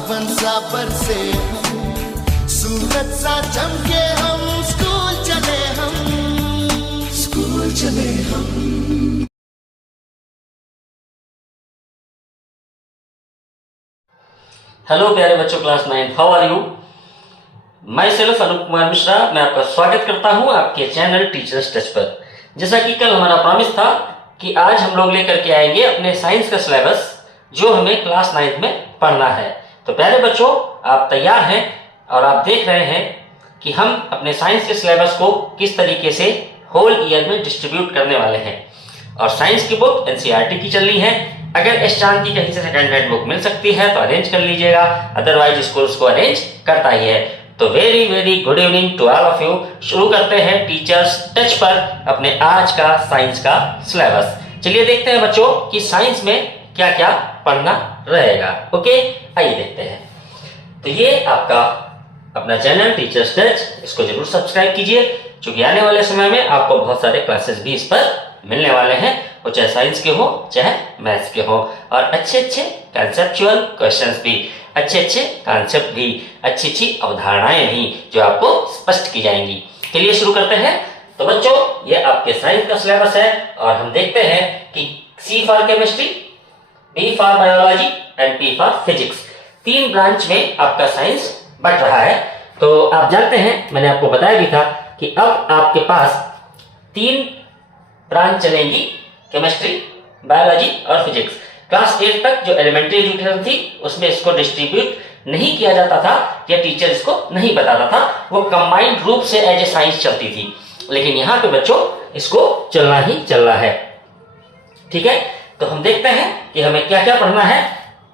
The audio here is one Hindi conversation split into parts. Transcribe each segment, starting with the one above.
सावन सा बरसे सूरज सा चमके हम स्कूल चले हम। हेलो प्यारे बच्चों, क्लास 9, हाउ आर यू? मैं सेल्फ अनूप कुमार मिश्रा, मैं आपका स्वागत करता हूं आपके चैनल टीचर्स टच पर। जैसा कि कल हमारा प्रॉमिस था कि आज हम लोग लेकर के आएंगे अपने साइंस का सिलेबस जो हमें क्लास 9 में पढ़ना है। तो प्यारे बच्चों, आप तैयार हैं और आप देख रहे हैं कि हम अपने साइंस के सिलेबस को किस तरीके से होल ईयर में डिस्ट्रीब्यूट करने वाले हैं। और साइंस की बुक एनसीईआरटी की चल रही है। अगर इस चांद की कहीं से सेकेंड हैंड बुक मिल सकती है तो अरेंज कर लीजिएगा, अदरवाइज स्कूल उसको अरेंज करता ही है। तो very very good evening to all of you. शुरू करते हैं टीचर्स टच पर अपने आज का साइंस का सिलेबस। चलिए देखते हैं बच्चों कि साइंस में क्या क्या पढ़ना रहेगा। ओके, आइए देखते हैं। तो ये आपका अपना चैनल टीचर्स टच, इसको जरूर सब्सक्राइब कीजिए क्योंकि आने वाले समय में आपको बहुत सारे क्लासेस भी इस पर मिलने वाले हैं, वो चाहे साइंस के हो चाहे मैथ्स के हो। और अच्छे अच्छे कंसेप्चुअल क्वेश्चंस भी, अच्छे अच्छे कॉन्सेप्ट भी, अच्छी अच्छी अवधारणाएं भी जो आपको स्पष्ट की जाएंगी। चलिए शुरू करते हैं। तो बच्चों, ये आपके साइंस का सिलेबस है और हम देखते हैं कि C for chemistry, B for biology and P for physics, 3 branch में आपका साइंस बट रहा है। तो आप जानते हैं, मैंने आपको बताया भी था कि अब आपके पास 3 ब्रांच चलेंगी, केमिस्ट्री, बायोलॉजी और फिजिक्स। क्लास 8 तक जो एलिमेंट्री एजुकेशन थी उसमें इसको डिस्ट्रीब्यूट नहीं किया जाता था या टीचर इसको नहीं बताता था, वो कंबाइंड रूप से एज ए साइंस चलती थी। लेकिन यहाँ पे बच्चों इसको चलना ही चलना है। ठीक है, तो हम देखते हैं कि हमें क्या क्या पढ़ना है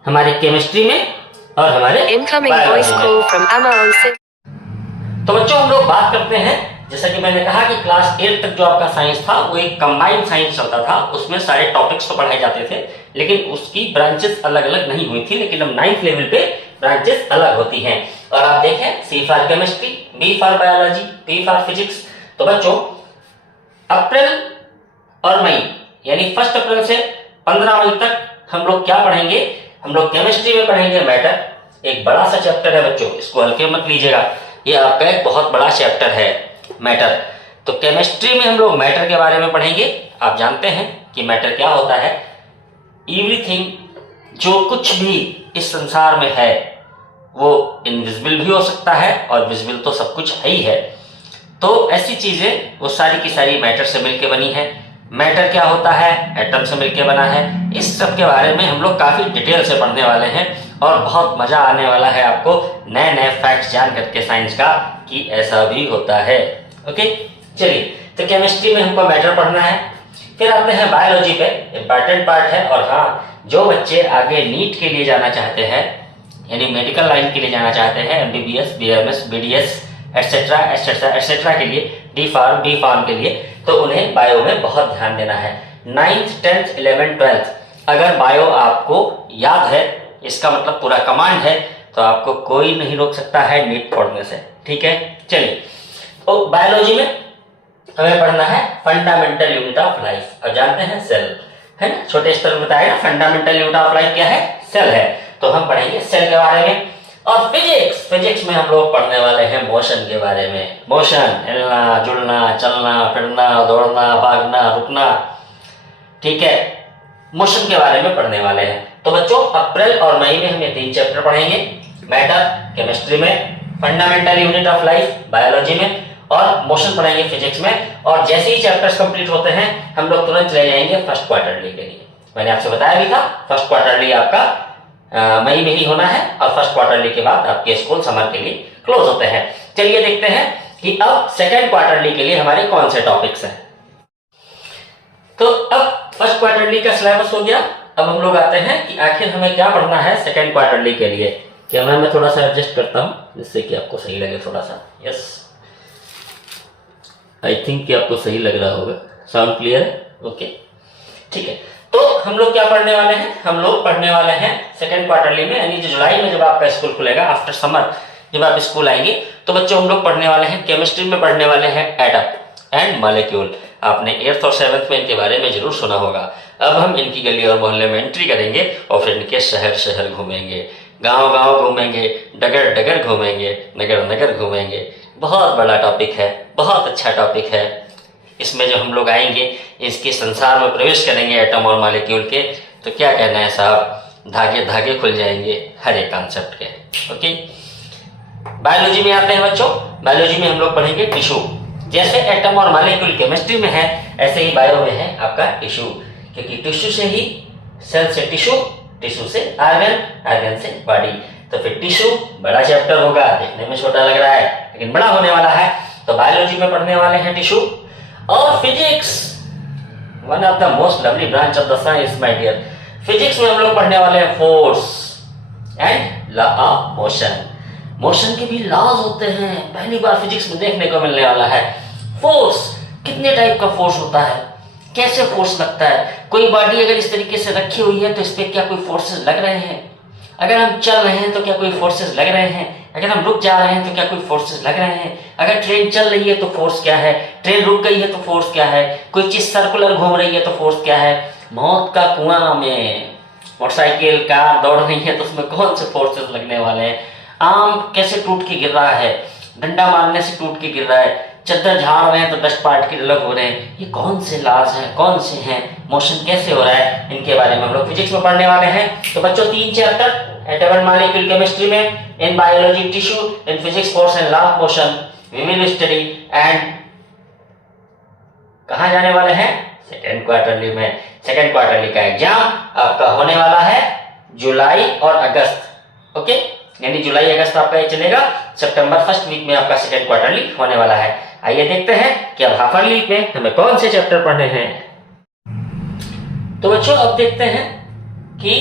हमारे केमिस्ट्री में और हमारे बायोलॉजी में। तो बच्चों हम लोग बात करते हैं, जैसा कि मैंने कहा कि क्लास 8 तक जो आपका साइंस था वो एक कंबाइंड साइंस चलता था। उसमें सारे टॉपिक्स तो पढ़ाए जाते थे लेकिन उसकी ब्रांचेस अलग अलग नहीं हुई थी। लेकिन अब 9th लेवल पे ब्रांचेस अलग होती हैं। और आप देखें, C for chemistry, B for biology, P for physics. तो बच्चों अप्रैल और मई यानी 1 अप्रैल से 15 मई तक हम लोग क्या पढ़ेंगे? हम लोग केमिस्ट्री में पढ़ेंगे मैटर। एक बड़ा सा चैप्टर है बच्चों, इसको हल्के मत लीजिएगा, ये आपका एक बहुत बड़ा चैप्टर है मैटर। तो केमिस्ट्री में हम लोग मैटर के बारे में पढ़ेंगे। आप जानते हैं कि मैटर क्या होता है? एवरीथिंग, जो कुछ भी इस संसार में है वो इनविजिबल भी हो सकता है और विजिबल तो सब कुछ है ही है। तो ऐसी चीजें वो सारी की सारी मैटर से मिलकर बनी है। मैटर क्या होता है? एटम से मिलकर बना है। इस सब के बारे में हम लोग काफी डिटेल से पढ़ने वाले हैं और बहुत मजा आने वाला है आपको नए नए फैक्ट्स जान करके साइंस का कि ऐसा भी होता है। ओके, चलिए, तो केमिस्ट्री में हमको मैटर पढ़ना है। फिर आते हैं बायोलॉजी पे, इंपॉर्टेंट पार्ट है। और हाँ, जो बच्चे आगे नीट के लिए जाना चाहते हैं यानी मेडिकल लाइन के लिए जाना चाहते हैं, MBBS, BMS, BDS etcetera etcetera etcetera के लिए, डी फार्म, बी फार्म के लिए, तो उन्हें बायो में बहुत ध्यान देना है। 9th 10th 11th 12th अगर बायो आपको याद है, इसका मतलब पूरा कमांड है, तो आपको कोई नहीं रोक सकता है नीट पढ़ने से। ठीक है, चलिए। तो बायोलॉजी में हमें पढ़ना है फंडामेंटल यूनिट ऑफ लाइफ। अब जानते हैं सेल, है ना, छोटे स्तर में बताया ना, फंडामेंटल यूनिट ऑफ लाइफ क्या है? सेल है। तो हम पढ़ेंगे सेल के बारे में। और फिजिक्स में हम लोग पढ़ने वाले हैं मोशन के बारे में। मोशन, हिलना, जुड़ना, चलना, फिरना, दौड़ना, भागना, रुकना। ठीक है, मोशन के बारे में पढ़ने वाले हैं। तो बच्चों अप्रैल और मई में हम ये 3 चैप्टर पढ़ेंगे। मैटर केमिस्ट्री में, fundamental unit of life biology में, और मोशन पढ़ेंगे फिजिक्स में। और जैसे ही चैप्टर्स कंप्लीट होते हैं हम लोग तुरंत चले जाएंगे फर्स्ट क्वार्टरली के लिए। मैंने आपसे बताया भी था फर्स्ट क्वार्टरली आपका मई में ही होना है और फर्स्ट क्वार्टरली के बाद आपके स्कूल समर के लिए क्लोज होते हैं। चलिए देखते हैं कि अब सेकेंड क्वार्टरली के लिए हमारे कौन से टॉपिक्स हैं। तो अब फर्स्ट क्वार्टरली का सिलेबस हो गया। अब हम लोग आते हैं कि आखिर हमें क्या पढ़ना है सेकेंड क्वार्टरली के लिए। कैमरा में थोड़ा सा एडजस्ट करता हूँ जिससे कि आपको सही लगे थोड़ा सा। यस, आई थिंक कि आपको सही लग रहा होगा। साउंड क्लियर है? ओके, ठीक है। तो हम लोग क्या पढ़ने वाले हैं? हम लोग पढ़ने वाले हैं सेकेंड क्वार्टरली में, यानी जो जुलाई में जब आपका स्कूल खुलेगा, आफ्टर समर जब आप स्कूल आएंगे, तो बच्चों हम लोग पढ़ने वाले हैं केमिस्ट्री में पढ़ने वाले हैं एटम एंड मॉलिक्यूल। आपने 8th और 7th में इनके बारे में जरूर सुना होगा। अब हम इनकी गली और मोहल्ले में एंट्री करेंगे और फिर इनके शहर शहर घूमेंगे। गांव गांव घूमेंगे, डगर डगर घूमेंगे, नगर नगर घूमेंगे। बहुत बड़ा टॉपिक है, बहुत अच्छा टॉपिक है। इसमें जो हम लोग आएंगे, इसके संसार में प्रवेश करेंगे एटम और मॉलिक्यूल के, तो क्या कहना है साहब, धागे धागे खुल जाएंगे हर एक कॉन्सेप्ट के। ओके, बायोलॉजी में आते हैं बच्चों। बायोलॉजी में हम लोग पढ़ेंगे टिश्यू। जैसे एटम और मॉलिक्यूल केमिस्ट्री में है, ऐसे ही बायो में है आपका टिश्यू, क्योंकि टिश्यू से ही, सेल से टिश्यू, टिश्यू से आर्गन, आर्गन से बॉडी। तो फिर टिश्यू बड़ा चैप्टर होगा, देखने में छोटा लग रहा है लेकिन बड़ा होने वाला है। तो बायोलॉजी में पढ़ने वाले हैं टिश्यू। और physics, one of the most lovely branch of the science my dear. Physics में हम लोग पढ़ने वाले हैं force and law of motion. Motion के भी लॉज होते हैं, पहली बार फिजिक्स में देखने को मिलने वाला है। फोर्स, कितने टाइप का फोर्स होता है, कैसे फोर्स लगता है, कोई बॉडी अगर इस तरीके से रखी हुई है तो इस पर क्या कोई फोर्सेस लग रहे हैं, अगर हम चल रहे हैं तो क्या कोई फोर्सेस लग रहे हैं, अगर हम रुक जा रहे हैं तो क्या कोई फोर्सेस लग रहे हैं, अगर ट्रेन चल रही है तो फोर्स क्या है, ट्रेन रुक गई है तो फोर्स क्या है, कोई चीज सर्कुलर घूम रही है तो फोर्स क्या है, मौत का कुआं में मोटरसाइकिल कार दौड़ रही है तो उसमें कौन से फोर्सेस लगने वाले हैं, आम कैसे टूट के गिर रहा है, डंडा मारने से टूट के गिर रहा है, चद्दर झाड़ रहे हैं तो डस्ट पार्टिकल अलग हो रहे हैं, ये कौन से लॉज हैं, कौन से हैं, मोशन कैसे हो रहा है, इनके बारे में हम लोग फिजिक्स में पढ़ने वाले हैं। तो बच्चों 3 chapter, atom and molecule chemistry में, in biology tissue, in physics force and law of motion we will study. And कहाँ जाने वाले हैं, सेकेंड क्वार्टरली में। सेकेंड क्वार्टरली का एग्जाम आपका होने वाला है जुलाई और अगस्त। ओके, यानी जुलाई अगस्त आपका ये चलेगा, सितंबर फर्स्ट वीक में आपका सेकेंड क्वार्टरली होने वाला है। आइए देखते हैं कि अब हाफरली में हमें कौन से चैप्टर पढ़ने हैं। तो बच्चों अब देखते हैं कि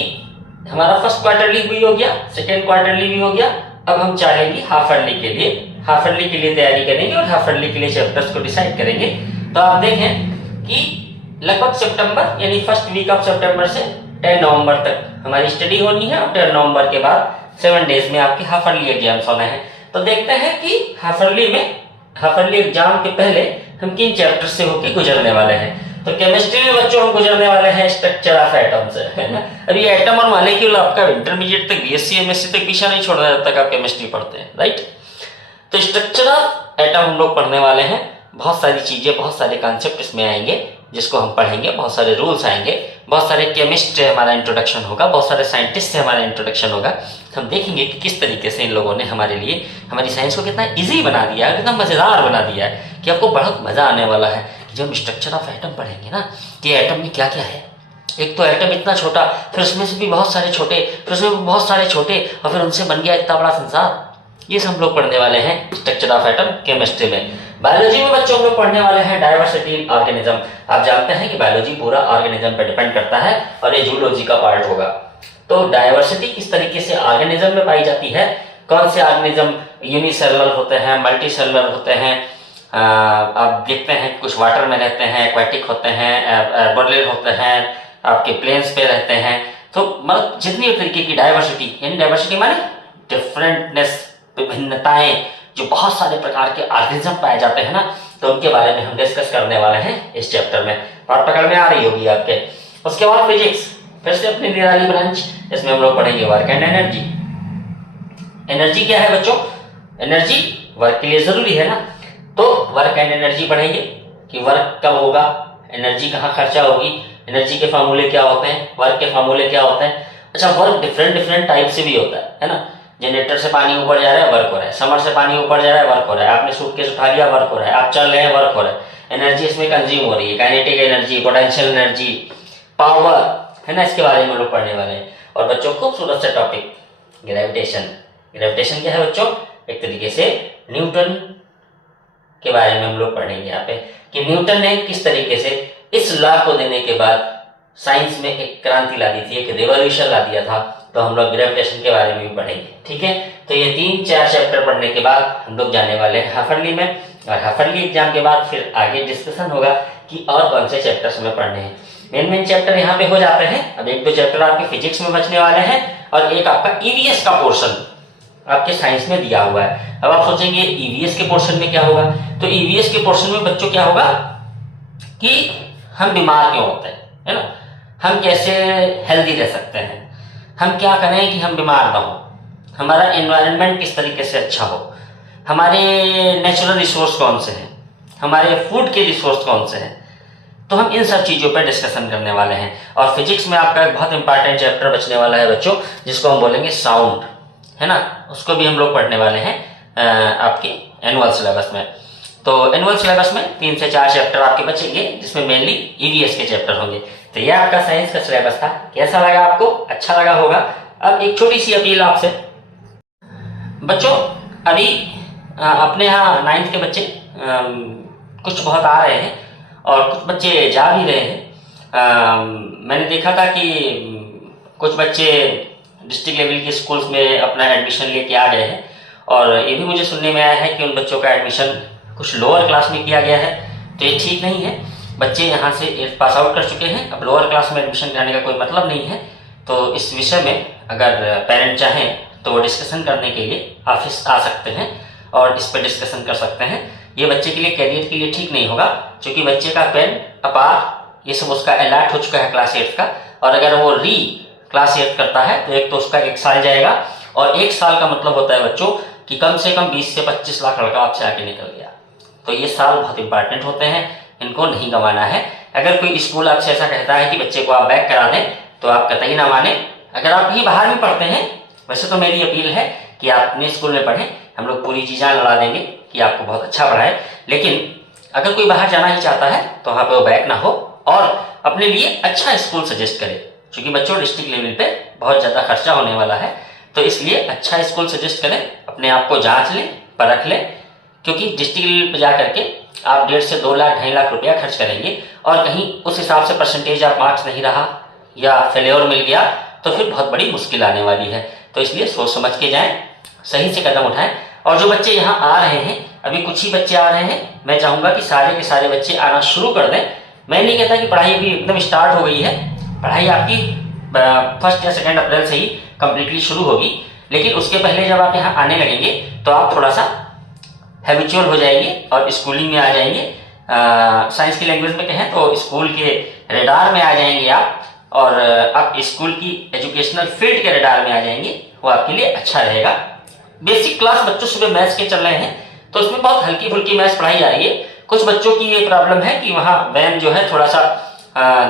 हमारा फर्स्ट क्वार्टरली भी हो गया, सेकेंड क्वार्टरली भी हो गया। अब हम चाहेंगे हाफरली के लिए, हाफरली के लिए तैयारी करेंगे और हाफरली के लिए चैप्टर्स को डिसाइड करेंगे। तो आप देखें कि लगभग सितंबर यानी फर्स्ट वीक ऑफ सितंबर से 10 नवंबर तक हमारी स्टडी होनी है और 10 नवंबर के बाद 7 डेज में आपके हाफरली एग्जाम्स होने हैं। तो देखते हैं कि हाफरली में, हाफरली एग्जाम के पहले हम किन चैप्टर से होके गुजरने वाले हैं। तो केमिस्ट्री में बच्चों हम गुजरने वाले हैं स्ट्रक्चर ऑफ एटम से, है ना। अभी एटम और मॉलिक्यूल आपका इंटरमीडिएट तक, बीएससी एमएससी तक पीछा नहीं छोड़ना जब तक आप केमिस्ट्री पढ़ते हैं, राइट। तो स्ट्रक्चर ऑफ एटम हम लोग पढ़ने वाले हैं। बहुत सारी चीजें, बहुत सारे कॉन्सेप्ट इसमें आएंगे जिसको हम पढ़ेंगे, बहुत सारे रूल्स आएंगे, बहुत सारे केमिस्ट से हमारा इंट्रोडक्शन होगा, बहुत सारे साइंटिस्ट से हमारा इंट्रोडक्शन होगा। हम देखेंगे कि किस तरीके से इन लोगों ने हमारे लिए, हमारी साइंस को कितना इजी बना दिया है, कितना मजेदार बना दिया है कि आपको बहुत मजा आने वाला है कि जब हम स्ट्रक्चर ऑफ एटम पढ़ेंगे ना, कि एटम में क्या क्या है। एक तो एटम इतना छोटा, फिर उसमें से भी बहुत सारे छोटे, फिर उसमें भी बहुत सारे छोटे, और फिर उनसे बन गया इतना बड़ा संसार। ये सब हम लोग पढ़ने वाले हैं स्ट्रक्चर ऑफ एटम केमिस्ट्री में। बायोलॉजी में बच्चों हम लोग पढ़ने वाले हैं डाइवर्सिटी इन ऑर्गेनिज्म। आप जानते हैं कि बायोलॉजी पूरा ऑर्गेनिज्म पर डिपेंड करता है और ये जूलॉजी का पार्ट होगा। तो डाइवर्सिटी किस तरीके से ऑर्गेनिज्म में पाई जाती है, कौन से ऑर्गेनिज्म यूनिसेलुलर होते हैं, मल्टीसेलुलर होते हैं, आप देखते हैं कुछ वाटर में रहते हैं, एक्वाटिक होते हैं, एयरबोर्न होते हैं, आपके प्लेन्स पे रहते हैं। तो मतलब जितनी तरीके की डाइवर्सिटी, यानी डाइवर्सिटी माने डिफरेंटनेस, विभिन्नताएं, जो बहुत सारे प्रकार के ऑर्गेनिज्म पाए जाते हैं ना, तो उनके बारे में हम डिस्कस करने वाले हैं इस चैप्टर में। बात पकड़ में आ रही होगी आपके। उसके बाद फिजिक्स, फिर से अपनी निराली ब्रांच, इसमें हम लोग पढ़ेंगे वर्क एंड एनर्जी। एनर्जी क्या है बच्चों, एनर्जी वर्क के लिए जरूरी है ना, तो वर्क एंड एनर्जी पढ़ेंगे कि वर्क कब होगा, एनर्जी कहाँ खर्चा होगी, एनर्जी के फार्मूले क्या होते हैं, वर्क के फार्मूले क्या होते हैं। अच्छा, वर्क डिफरेंट टाइप से भी होता है ना। जनरेटर से पानी ऊपर जा रहा है, वर्क हो रहा है, समर से पानी ऊपर जा रहा है, वर्क हो रहा है, आपने सूटकेस उठा लिया, वर्क हो रहा है, आप चल रहे हैं, वर्क हो रहा है। एनर्जी इसमें कंज्यूम हो रही है, kinetic energy, potential energy, power, है ना, इसके बारे में लोग पढ़ने वाले हैं। और बच्चों खूबसूरत सा टॉपिक ग्रेविटेशन। ग्रेविटेशन क्या है बच्चों, एक तरीके से न्यूटन के बारे में हम लोग पढ़ेंगे यहाँ पे कि न्यूटन ने किस तरीके से इस लॉ को देने के बाद साइंस में एक क्रांति ला दी थी, एक रिवॉल्यूशन ला दिया था। तो हम लोग ग्रेविटेशन के बारे में भी पढ़ेंगे, ठीक है। तो ये 3-4 चैप्टर पढ़ने के बाद हम लोग जाने वाले हैं हाफरली में, और हाफरली एग्जाम के बाद फिर आगे डिस्कशन होगा कि और कौन से चैप्टर्स में पढ़ने हैं। मेन चैप्टर यहाँ पे हो जाते हैं। अब 1-2 चैप्टर आपके फिजिक्स में बचने वाले हैं और एक आपका ईवीएस का पोर्शन आपके साइंस में दिया हुआ है। अब आप सोचेंगे ईवीएस के पोर्शन में क्या होगा, तो ईवीएस के पोर्शन में बच्चों क्या होगा कि हम बीमार क्यों होते हैं, है ना, हम कैसे हेल्दी रह सकते हैं, हम क्या करें कि हम बीमार ना हो, हमारा एनवायरनमेंट किस तरीके से अच्छा हो, हमारे नेचुरल रिसोर्स कौन से हैं, हमारे फूड के रिसोर्स कौन से हैं। तो हम इन सब चीज़ों पर डिस्कशन करने वाले हैं। और फिजिक्स में आपका एक बहुत इंपॉर्टेंट चैप्टर बचने वाला है बच्चों, जिसको हम बोलेंगे साउंड, है ना। उसको भी हम लोग पढ़ने वाले हैं आपके एनुअल सिलेबस में। तो एनुअल सिलेबस में 3 से 4 चैप्टर आपके बचेंगे, जिसमें मेनली ईवीएस के चैप्टर होंगे। तो ये आपका साइंस का सिलेबस था। कैसा लगा आपको? अच्छा लगा होगा। अब एक छोटी सी अपील आपसे बच्चों, अभी अपने यहाँ 9th के बच्चे कुछ बहुत आ रहे हैं और कुछ बच्चे जा भी रहे हैं। मैंने देखा था कि कुछ बच्चे डिस्ट्रिक्ट लेवल के स्कूल्स में अपना एडमिशन लेके आ गए हैं, और ये भी मुझे सुनने में आया है कि उन बच्चों का एडमिशन कुछ लोअर क्लास में किया गया है। तो ये ठीक नहीं है। बच्चे यहाँ से 8th पास आउट कर चुके हैं, अब लोअर क्लास में एडमिशन कराने का कोई मतलब नहीं है। तो इस विषय में अगर पेरेंट चाहें तो वो डिस्कशन करने के लिए ऑफिस आ सकते हैं और इस पर डिस्कशन कर सकते हैं। ये बच्चे के लिए, कैरियर के लिए ठीक नहीं होगा, क्योंकि बच्चे का पेन अपार ये सब उसका अलर्ट हो चुका है क्लास 8th का, और अगर वो क्लास 8th करता है तो एक तो उसका 1 साल जाएगा, और 1 साल का मतलब होता है बच्चों कि कम से कम 20 से 25 लाख लड़का आपसे आके निकल गया। तो ये साल बहुत इंपॉर्टेंट होते हैं, इनको नहीं गंवाना है। अगर कोई स्कूल आपसे ऐसा कहता है कि बच्चे को आप बैक करा दें, तो आप कतई ना माने। अगर आप कहीं बाहर भी पढ़ते हैं, वैसे तो मेरी अपील है कि आप अपने स्कूल में पढ़ें, हम लोग पूरी जी जान लड़ा देंगे कि आपको बहुत अच्छा पढ़ाए। लेकिन अगर कोई बाहर जाना ही चाहता है तो वहाँ पे वो बैक ना हो और अपने लिए अच्छा स्कूल सजेस्ट करे, क्योंकि बच्चों डिस्ट्रिक्ट लेवल पे बहुत ज़्यादा खर्चा होने वाला है। तो इसलिए अच्छा स्कूल सजेस्ट करें, अपने आप को जांच लें, परख लें, क्योंकि डिस्ट्रिक्ट लेवल पर जा करके आप 1.5 से 2 लाख 2.5 लाख रुपया खर्च करेंगे, और कहीं उस हिसाब से परसेंटेज आप मार्क्स नहीं रहा या फेल्योर मिल गया तो फिर बहुत बड़ी मुश्किल आने वाली है। तो इसलिए सोच समझ के जाएं, सही से कदम उठाएं। और जो बच्चे यहाँ आ रहे हैं, अभी कुछ ही बच्चे आ रहे हैं, मैं चाहूँगा कि सारे के सारे बच्चे आना शुरू कर दें। मैं नहीं कहता कि पढ़ाई अभी एकदम स्टार्ट हो गई है, पढ़ाई आपकी 1 या 2 अप्रैल से ही कम्प्लीटली शुरू होगी, लेकिन उसके पहले जब आप यहाँ आने लगेंगे तो आप थोड़ा सा हैबिचुअल हो जाएंगे और स्कूलिंग में आ जाएंगे। साइंस की लैंग्वेज में कहें तो स्कूल के रेडार में आ जाएंगे आप, और आप स्कूल की एजुकेशनल फील्ड के रेडार में आ जाएंगे। वो आपके लिए अच्छा रहेगा। बेसिक क्लास बच्चों सुबह मैथ्स के चल रहे हैं, तो उसमें बहुत हल्की फुल्की मैथ्स पढ़ाई जा रही है। कुछ बच्चों की ये प्रॉब्लम है कि वहाँ वैन जो है थोड़ा सा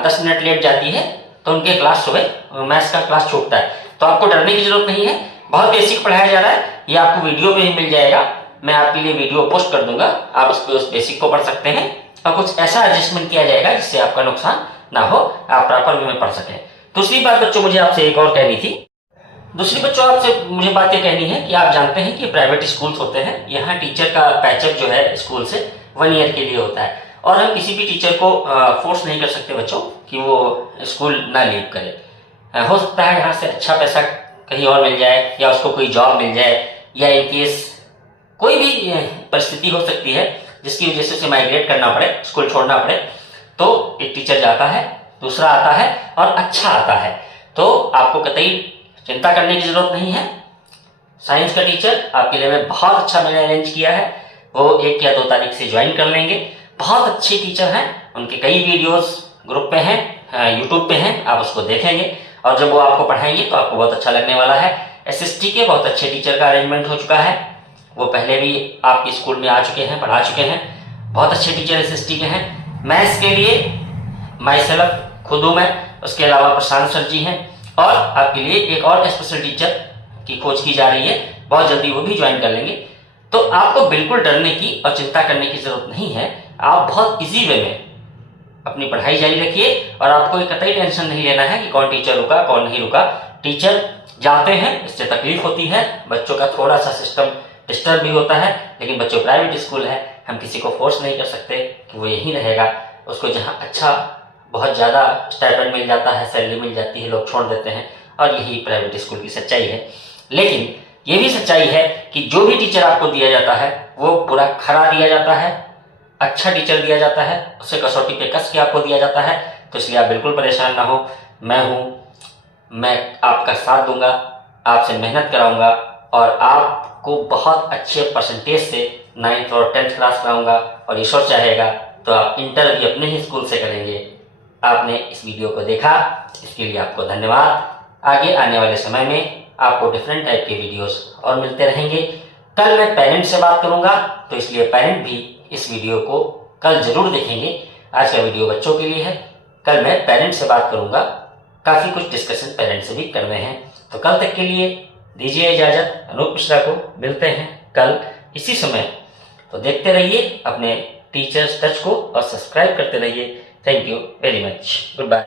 10 मिनट लेट जाती है, तो उनके क्लास सुबह मैथ्स का क्लास छूटता है। तो आपको डरने की जरूरत नहीं है, बहुत बेसिक पढ़ाया जा रहा है। ये आपको वीडियो में ही मिल जाएगा, मैं आपके लिए वीडियो पोस्ट कर दूंगा, आप उस बेसिक को पढ़ सकते हैं, और कुछ ऐसा एडजस्टमेंट किया जाएगा जिससे आपका नुकसान ना हो, आप प्रॉपर वे में पढ़ सकें। दूसरी बात बच्चों मुझे आपसे एक और कहनी थी। दूसरी बच्चों आपसे मुझे बात ये कहनी है कि आप जानते हैं कि प्राइवेट स्कूल्स होते हैं, यहाँ टीचर का पैचअप जो है स्कूल से 1 ईयर के लिए होता है, और हम किसी भी टीचर को फोर्स नहीं कर सकते बच्चों कि वो स्कूल ना लीव करे। हो सकता है यहाँ से अच्छा पैसा कहीं और मिल जाए, या उसको कोई जॉब मिल जाए, या इन केस कोई भी परिस्थिति हो सकती है जिसकी वजह से उसे माइग्रेट करना पड़े, स्कूल छोड़ना पड़े। तो एक टीचर जाता है, दूसरा आता है और अच्छा आता है, तो आपको कतई चिंता करने की जरूरत नहीं है। साइंस का टीचर आपके लिए मैं बहुत अच्छा मैंने अरेंज किया है, वो 1 या 2 तारीख से ज्वाइन कर लेंगे। बहुत अच्छे टीचर हैं, उनके कई वीडियोस ग्रुप पे हैं, यूट्यूब पे हैं, आप उसको देखेंगे और जब वो आपको पढ़ाएंगे तो आपको बहुत अच्छा लगने वाला है। SST के बहुत अच्छे टीचर का अरेंजमेंट हो चुका है, वो पहले भी आपके स्कूल में आ चुके हैं, पढ़ा चुके हैं, बहुत अच्छे टीचर SST के हैं। मैथ्स के लिए माई सेल्फ खुद हूँ मैं, उसके अलावा प्रशांत सर जी हैं, और आपके लिए एक और स्पेशल टीचर की खोज की जा रही है, बहुत जल्दी वो भी ज्वाइन कर लेंगे। तो आपको बिल्कुल डरने की और चिंता करने की जरूरत नहीं है। आप बहुत इजी वे में अपनी पढ़ाई जारी रखिए, और आपको एक कतई टेंशन नहीं लेना है कि कौन टीचर रुका कौन नहीं रुका। टीचर जाते हैं, इससे तकलीफ होती है, बच्चों का थोड़ा सा सिस्टम डिस्टर्ब भी होता है, लेकिन बच्चों प्राइवेट स्कूल है, हम किसी को फोर्स नहीं कर सकते कि वो यहीं रहेगा। उसको जहाँ अच्छा बहुत ज़्यादा स्टाइपेंड मिल जाता है, सैलरी मिल जाती है, लोग छोड़ देते हैं, और यही प्राइवेट स्कूल की सच्चाई है। लेकिन ये भी सच्चाई है कि जो भी टीचर आपको दिया जाता है वो पूरा खरा दिया जाता है, अच्छा टीचर दिया जाता है, उसे कसौटी पे कस के आपको दिया जाता है। तो इसलिए आप बिल्कुल परेशान ना हो, मैं हूँ, मैं आपका साथ दूंगा, आपसे मेहनत कराऊंगा, और आपको बहुत अच्छे परसेंटेज से 9th और 10th क्लास कराऊंगा, और ईश्वर चाहेगा तो आप इंटर भी अपने ही स्कूल से करेंगे। आपने इस वीडियो को देखा, इसके लिए आपको धन्यवाद। आगे आने वाले समय में आपको डिफरेंट टाइप के वीडियोस और मिलते रहेंगे। कल मैं पेरेंट से बात करूंगा, तो इसलिए पेरेंट भी इस वीडियो को कल जरूर देखेंगे। आज का वीडियो बच्चों के लिए है, कल मैं पेरेंट से बात करूंगा, काफ़ी कुछ डिस्कशन पेरेंट से भी करने हैं। तो कल तक के लिए दीजिए इजाज़त। अनूप मिश्रा को मिलते हैं कल इसी समय। तो देखते रहिए अपने टीचर्स टच को और सब्सक्राइब करते रहिए। Thank you very much. Good bye.